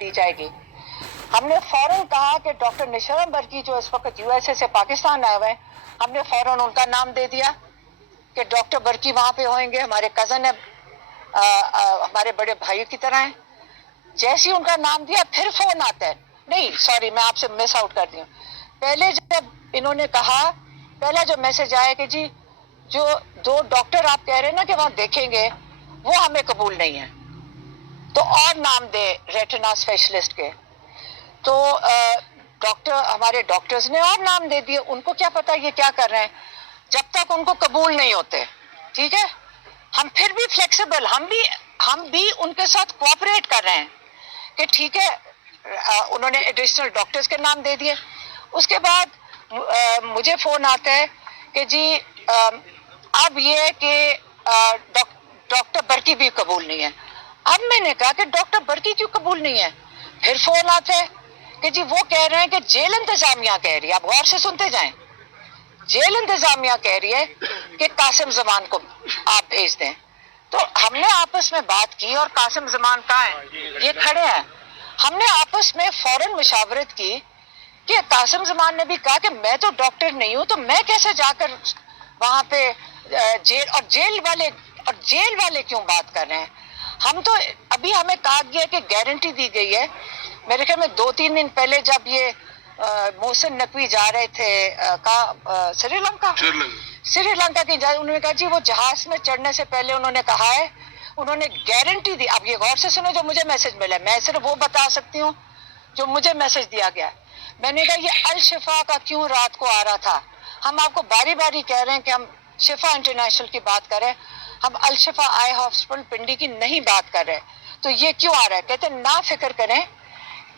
دی جائے گی. ہم نے فوراً کہا کہ ڈاکٹر نشرم برکی جو اس وقت یو ایس اے سے پاکستان آئے ہوئے ہیں، ہم نے فوراً ان کا نام دے دیا کہ ڈاکٹر برکی وہاں پہ ہوئیں گے، ہمارے کزن ہے، ہمارے بڑے بھائی کی طرح ہیں. جیسے ہی ان کا نام دیا پھر فون آتا ہے. نہیں سوری، میں آپ سے مس آؤٹ کر دی ہوں. پہلے جب انہوں نے کہا، پہلا جو میسج آیا کہ جی جو 2 ڈاکٹر آپ کہہ رہے ہیں نا کہ وہاں دیکھیں گے، وہ ہمیں قبول نہیں ہے، تو اور نام دے ریٹنا اسپیشلسٹ کے. تو ڈاکٹر، ہمارے ڈاکٹرز نے اور نام دے دیے. ان کو کیا پتا یہ کیا کر رہے ہیں، جب تک ان کو قبول نہیں ہوتے. ٹھیک ہے، ہم پھر بھی فلیکسیبل، ہم بھی ان کے ساتھ کوآپریٹ کر رہے ہیں کہ ٹھیک ہے. انہوں نے ایڈیشنل ڈاکٹرز کے نام دے دیے. اس کے بعد مجھے فون آتا ہے کہ جی اب یہ کہ ڈاکٹر برکی بھی قبول نہیں ہے. اب میں نے کہا کہ ڈاکٹر برکی کیوں قبول نہیں ہے؟ پھر فون آتا ہے کہ جی وہ کہہ رہے ہیں کہ جیل انتظامیہ کہہ رہی ہے. آپ غور سے سنتے جائیں. جیل انتظامیہ کہہ رہی ہے کہ قاسم زمان کو آپ بھیج دیں. تو ہم نے آپس میں بات کی، اور قاسم زمان کہاں ہیں؟ یہ کھڑے ہیں. ہم نے آپس میں فوراً مشاورت کی کہ قاسم زمان نے بھی کہا کہ میں تو ڈاکٹر نہیں ہوں، تو میں کیسے جا کر وہاں پہ جیل والے کیوں بات کر رہے ہیں؟ ہم تو ابھی ہمیں کہا گیا کہ گارنٹی دی گئی ہے. میرے خیال میں 2-3 دن پہلے جب یہ محسن نقوی جا رہے تھے سری لنکا کی جائے، انہوں نے کہا جی وہ جہاز میں چڑھنے سے پہلے انہوں نے کہا ہے، انہوں نے گارنٹی دی. اب یہ غور سے سنو جو مجھے میسج ملا ہے، میں صرف وہ بتا سکتی ہوں جو مجھے میسج دیا گیا. میں نے کہا یہ الشفا کا کیوں رات کو آ رہا تھا؟ ہم آپ کو باری باری کہہ رہے ہیں کہ ہم شفا انٹرنیشنل کی بات کر رہے ہیں، ہم الشفا آئی ہاسپٹل پنڈی کی نہیں بات کر رہے. تو یہ کیوں آ رہا ہے؟ کہتے ہیں نا فکر کریں،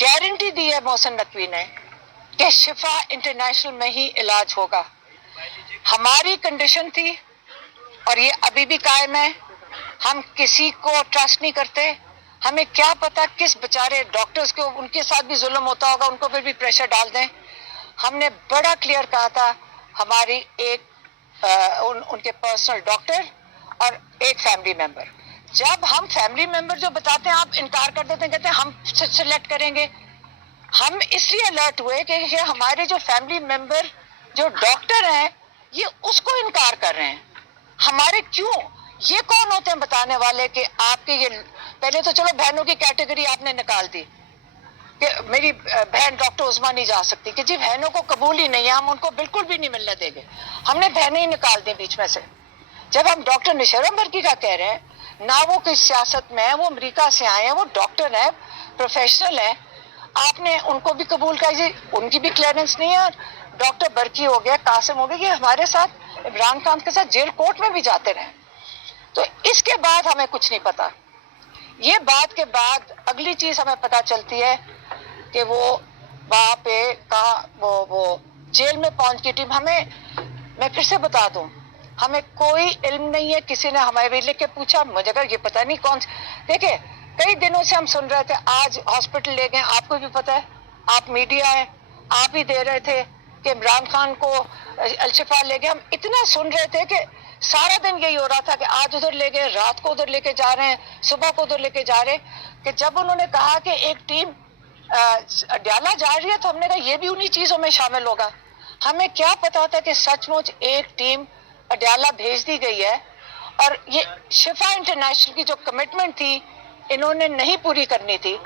گارنٹی دی ہے محسن نقوی نے کہ شفا انٹرنیشنل میں ہی علاج ہوگا. ہماری کنڈیشن تھی اور یہ ابھی بھی قائم ہے، ہم کسی کو ٹرسٹ نہیں کرتے. ہمیں کیا پتا کس بیچارے ڈاکٹرز کو ان کے ساتھ بھی ظلم ہوتا ہوگا، ان کو پھر بھی پریشر ڈال دیں. ہم نے بڑا کلیئر کہا تھا، ہماری ایک ان کے پرسنل ڈاکٹر اور ایک فیملی ممبر. جب ہم فیملی ممبر جو بتاتے ہیں آپ انکار کر دیتے ہیں، کہتے ہیں ہم سلیکٹ کریں گے. ہم اس لیے الرٹ ہوئے کہ یہ ہمارے جو فیملی ممبر جو ڈاکٹر ہیں یہ اس کو انکار کر رہے ہیں. ہمارے کیوں؟ یہ کون ہوتے ہیں بتانے والے کہ آپ کے یہ پہلے تو چلو بہنوں کی کیٹیگری آپ نے نکال دی کہ میری بہن ڈاکٹر عظمیٰ نہیں جا سکتی، کہ جی بہنوں کو قبول ہی نہیں ہے، ہم ان کو بالکل بھی نہیں ملنے دیں گے. ہم نے بہنیں ہی نکال دی بیچ میں سے. جب ہم ڈاکٹر نشرم برکی کا کہہ رہے ہیں، نہ وہ کس سیاست میں ہیں، وہ امریکہ سے آئے ہیں، وہ ڈاکٹر ہیں، پروفیشنل ہیں، آپ نے ان کو بھی قبول کر دی. ان کی بھی کلیئرنس نہیں ہے. ڈاکٹر برکی ہو گیا، قاسم ہو گیا، یہ ہمارے ساتھ عمران خان کے ساتھ جیل کورٹ میں بھی جاتے رہے. تو اس کے بعد ہمیں کچھ نہیں پتا. یہ بات کے بعد اگلی چیز ہمیں پتا چلتی ہے کہ وہ وہاں پہ کہاں وہ جیل میں پہنچ کی ٹیم. میں پھر سے بتا دوں، ہمیں کوئی علم نہیں ہے. کسی نے ہمیں لکھ کے پوچھا، مجھے کہا یہ پتہ نہیں کون سے. دیکھیں کئی دنوں سے ہم سن رہے تھے، آج ہاسپٹل لے گئے، آپ کو بھی پتہ ہے، آپ میڈیا ہے، آپ ہی دے رہے تھے کہ عمران خان کو الشفا لے گئے. ہم اتنا سن رہے تھے کہ سارا دن یہی ہو رہا تھا کہ آج ادھر لے گئے، رات کو ادھر لے کے جا رہے ہیں، صبح کو ادھر لے کے جا رہے ہیں. کہ جب انہوں نے کہا کہ ایک ٹیم ڈالا جا رہی ہے، تو ہم نے کہا یہ بھی انہی چیزوں میں شامل ہوگا. ہمیں کیا پتا تھا کہ سچ مچ ایک ٹیم اڈیالہ بھیج دی گئی ہے، اور یہ شفا انٹرنیشنل کی جو کمٹمنٹ تھی انہوں نے نہیں پوری کرنی تھی.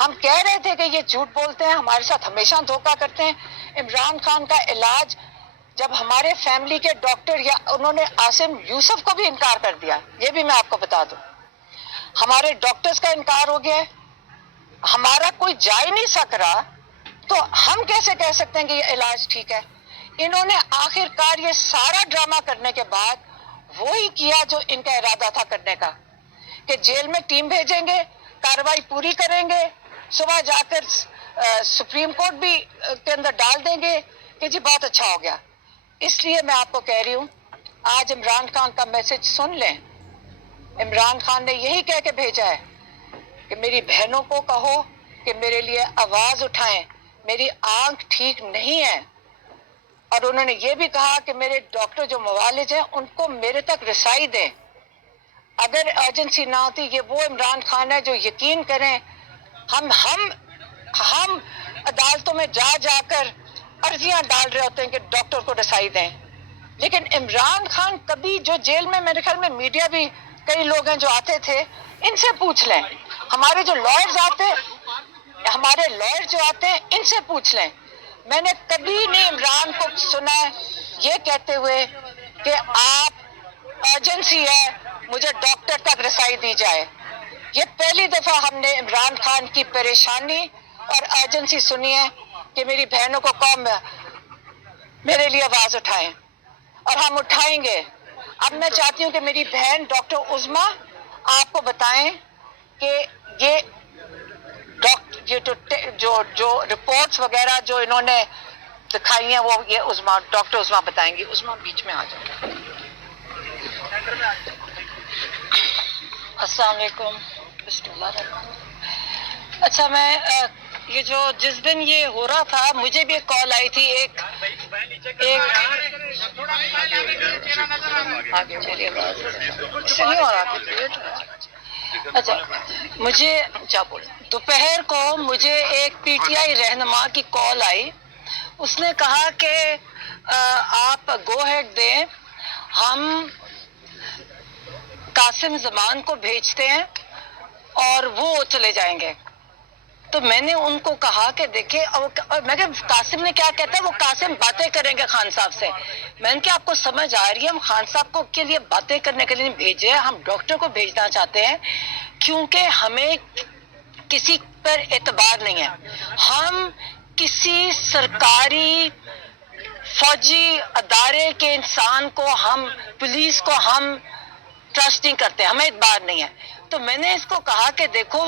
ہم کہہ رہے تھے کہ یہ جھوٹ بولتے ہیں، ہمارے ساتھ ہمیشہ دھوکہ کرتے ہیں. عمران خان کا علاج جب ہمارے فیملی کے ڈاکٹر یا انہوں نے عاصم یوسف کو بھی انکار کر دیا، یہ بھی میں آپ کو بتا دوں، ہمارے ڈاکٹرز کا انکار ہو گیا ہے، ہمارا کوئی جا ہی نہیں سک رہا، تو ہم کیسے کہہ سکتے ہیں کہ یہ علاج ٹھیک ہے؟ انہوں نے آخر کار یہ سارا ڈرامہ کرنے کے بعد وہی کیا جو ان کا ارادہ تھا کرنے کا، کہ جیل میں ٹیم بھیجیں گے، کارروائی پوری کریں گے، صبح جا کر سپریم کورٹ بھی کے اندر ڈال دیں گے کہ جی بہت اچھا ہو گیا. اس لیے میں آپ کو کہہ رہی ہوں، آج عمران خان کا میسج سن لیں. عمران خان نے یہی کہہ کے بھیجا ہے کہ میری بہنوں کو کہو کہ میرے لیے آواز اٹھائیں، میری آنکھ ٹھیک نہیں ہے. اور انہوں نے یہ بھی کہا کہ میرے ڈاکٹر جو معالج ہیں ان کو میرے تک رسائی دیں. اگر ایمرجنسی نہ ہوتی، یہ وہ عمران خان ہے جو یقین کریں ہم عدالتوں میں جا کر عرضیاں ڈال رہے ہوتے ہیں کہ ڈاکٹر کو رسائی دیں، لیکن عمران خان کبھی جو جیل میں، میرے خیال میں میڈیا بھی کئی لوگ ہیں جو آتے تھے، ان سے پوچھ لیں، ہمارے جو لائرز آتے ہیں ان سے پوچھ لیں، میں نے کبھی نہیں عمران کو سنا یہ کہتے ہوئے کہ آپ ایجنسی ہے، مجھے ڈاکٹر تک رسائی دی جائے۔ یہ پہلی دفعہ ہم نے عمران خان کی پریشانی اور ایجنسی سنی ہے کہ میری بہنوں کو قوم میرے لیے آواز اٹھائیں، اور ہم اٹھائیں گے۔ اب میں چاہتی ہوں کہ میری بہن ڈاکٹر عظمیٰ آپ کو بتائیں کہ یہ جو رپورٹس وغیرہ جو انہوں نے دکھائی ہیں، وہ یہ ڈاکٹر عظمیٰ بتائیں گی۔ عظمیٰ بیچ میں آ جائیں۔ السلام علیکم۔ بسم اللہ الرحمن الرحیم۔ اچھا، میں یہ جو جس دن یہ ہو رہا تھا، مجھے بھی ایک کال آئی تھی، ایک آگے میری آواز اس سے نہیں ہو رہا تھا۔ اچھا، مجھے کیا بولیں، دوپہر کو مجھے ایک پی ٹی آئی رہنما کی کال آئی، اس نے کہا کہ آپ گو ہیڈ دیں، ہم قاسم زمان کو بھیجتے ہیں اور وہ چلے جائیں گے۔ تو میں نے ان کو کہا کہ دیکھیں، اور میں کہ قاسم نے کیا کہتا ہے، وہ قاسم باتیں کریں گے خان صاحب سے۔ میں نے کہا آپ کو سمجھ آ رہی ہے، ہم خان صاحب کو کے لیے باتیں کرنے کے لیے نہیں بھیجے، ہم ڈاکٹر کو بھیجنا چاہتے ہیں، کیونکہ ہمیں کسی پر اعتبار نہیں ہے۔ ہم کسی سرکاری فوجی ادارے کے انسان کو، ہم پولیس کو ہم ٹرسٹ نہیں کرتے، ہمیں اعتبار نہیں ہے۔ تو میں نے اس کو کہا کہ دیکھو،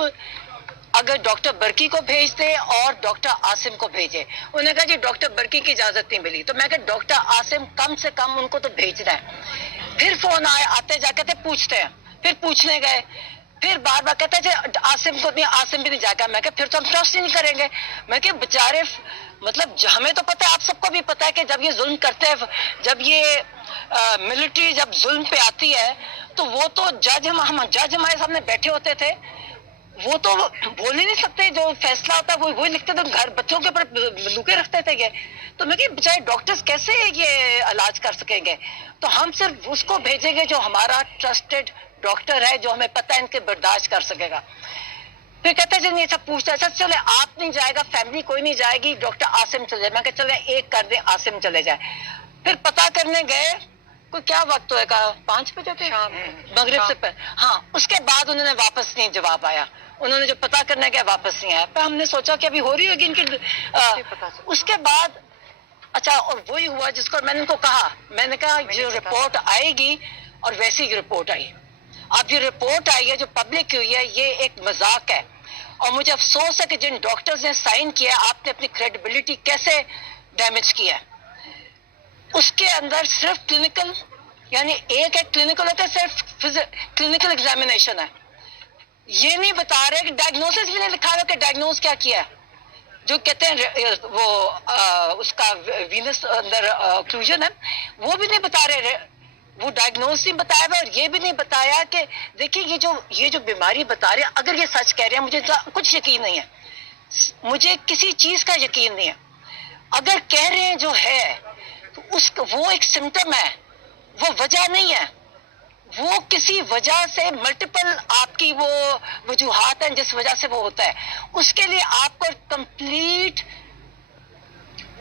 اگر ڈاکٹر برقی کو بھیج دے اور ڈاکٹر عاصم کو بھیجے۔ انہوں نے کہا جی ڈاکٹر برقی کی اجازت نہیں ملی، تو میں کہ ڈاکٹر عاصم کم سے کم ان کو تو بھیجنا ہے۔ پھر فون آتے جا کہتے پوچھتے ہیں، پھر پوچھنے گئے، پھر بار بار کہتے جی عاصم کو نہیں، عاصم بھی نہیں جائے گا۔ میں کہ پھر تو ہم ٹرسٹ ہی نہیں کریں گے۔ میں کہ بیچارے، مطلب ہمیں تو پتہ ہے، آپ سب کو بھی پتہ ہے کہ جب یہ ظلم کرتے ہیں، جب یہ ملٹری جب ظلم پہ آتی ہے، تو وہ تو جج ہمارے سامنے بیٹھے ہوتے تھے، وہ تو بول ہی نہیں سکتے، جو فیصلہ ہوتا ہے وہی لکھتے تھے، گھر بچوں کے اوپر لکے رکھتے تھے یہ۔ تو میں کہ بچارے ڈاکٹرز کیسے یہ علاج کر سکیں گے؟ تو ہم صرف اس کو بھیجیں گے جو ہمارا ٹرسٹڈ ڈاکٹر ہے، جو ہمیں پتہ ہے ان کے برداشت کر سکے گا۔ پھر کہتے ہیں نہیں، سب پوچھتا ہے، اچھا چلے آپ نہیں جائے گا، فیملی کوئی نہیں جائے گی، ڈاکٹر عاصم چلے جائے۔ میں کہ چلے ایک کر دیں، عاصم چلے جائے۔ پھر پتہ کرنے گئے، کوئی کیا وقت ہوئے گا، 5 بجے تھے مغرب سے پہلے، ہاں، اس کے بعد انہوں نے واپس نہیں جواب آیا، انہوں نے جو پتہ کرنے گیا واپس نہیں آیا۔ پھر ہم نے سوچا کہ ابھی ہو رہی ہوگی ان کی اس کے بعد اچھا، اور وہی ہوا جس کو میں نے ان کو کہا، میں نے کہا جو رپورٹ آئے گی، اور ویسی ہی رپورٹ آئی۔ اب یہ رپورٹ آئی ہے جو پبلک ہوئی ہے، یہ ایک مذاق ہے، اور مجھے افسوس ہے کہ جن ڈاکٹرز نے سائن کیا، آپ نے اپنی کریڈیبلٹی کیسے ڈیمیج کیا ہے۔ اس کے اندر صرف کلینکل، یعنی ایک کلینکل ہوتا ہے، صرف کلینکل ایگزامینیشن ہے، یہ نہیں بتا رہے کہ ڈائگنوسس بھی نہیں لکھا ہوا کہ ڈائگنوز کیا کیا ہے۔ جو کہتے ہیں وہ اس کا وینس اندر اوکلوژن ہے، وہ بھی نہیں بتا رہے، وہ ڈائگنوز نہیں بتایا ہوا، اور یہ بھی نہیں بتایا کہ دیکھیں یہ جو بیماری بتا رہے ہیں، اگر یہ سچ کہہ رہے ہیں، مجھے کچھ یقین نہیں ہے، مجھے کسی چیز کا یقین نہیں ہے۔ اگر کہہ رہے ہیں جو ہے، تو وہ ایک سمٹم ہے، وہ وجہ نہیں ہے، وہ کسی وجہ سے ملٹیپل آپ کی وہ وجوہات ہیں جس وجہ سے وہ ہوتا ہے۔ اس کے لیے آپ کو کمپلیٹ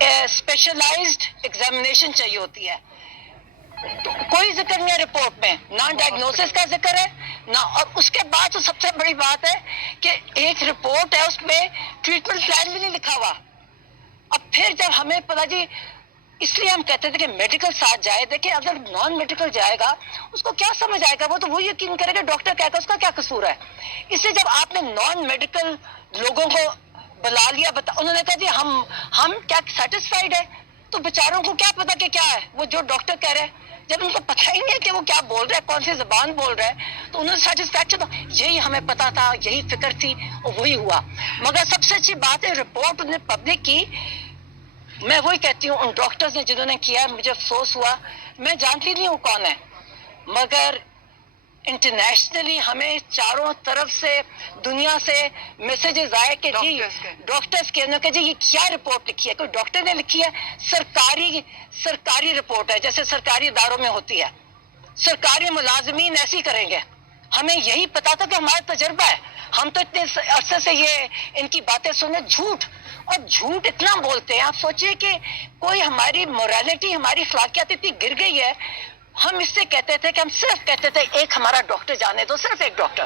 اسپیشلائزڈ ایگزامینیشن چاہیے ہوتی ہے۔ کوئی ذکر نہیں ہے رپورٹ میں، نہ ڈائگنوسس کا ذکر ہے، نہ، اور اس کے بعد تو سب سے بڑی بات ہے کہ ایک رپورٹ ہے، اس میں ٹریٹمنٹ پلان بھی نہیں لکھا ہوا۔ اب پھر جب ہمیں پتا جی، اس لیے ہم کہتے تھے کہ میڈیکل ساتھ جائے۔ دیکھیں اگر نان میڈیکل جائے گا، اس کو کیا سمجھ آئے گا، وہ تو وہ یقین کرے گا ڈاکٹر کہے گا، اس کا کیا قصور ہے۔ اس لیے جب آپ نے نان میڈیکل لوگوں کو بلا لیا، انہوں نے کہا جی ہم کیا سیٹسفائیڈ ہے، تو بیچاروں کو کیا پتا کہ کیا ہے وہ جو ڈاکٹر کہہ رہے ہیں، جب ان کو پتہ ہی نہیں ہے کہ وہ کیا بول رہا ہے، کون سی زبان بول رہا ہے، تو انہوں نے سیٹسفیکشن، یہی ہمیں پتا تھا، یہی فکر تھی، اور وہی ہوا۔ مگر سب سے اچھی بات ہے رپورٹ انہوں نے پبلک کی۔ میں وہی کہتی ہوں، ان ڈاکٹرز نے جنہوں نے کیا، مجھے افسوس ہوا، میں جانتی نہیں ہوں کون ہے، مگر انٹرنیشنلی ہمیں چاروں طرف سے دنیا سے میسیجز آئے کہ جی ڈاکٹرز کے کہ جی یہ کیا رپورٹ لکھی ہے. کوئی ڈاکٹر نے لکھی ہے؟ سرکاری رپورٹ ہے، جیسے سرکاری اداروں میں ہوتی ہے. سرکاری ملازمین ایسی کریں گے؟ ہمیں یہی پتا تھا کہ ہمارا تجربہ ہے. ہم تو اتنے عرصے سے یہ ان کی باتیں سنے، جھوٹ اور جھوٹ اتنا بولتے ہیں. آپ سوچئے کہ کوئی ہماری موریلٹی، ہماری اخلاقیات اتنی گر گئی ہے. ہم اس سے کہتے تھے کہ ہم صرف کہتے تھے ایک ہمارا ڈاکٹر جانے دو، صرف ایک ڈاکٹر.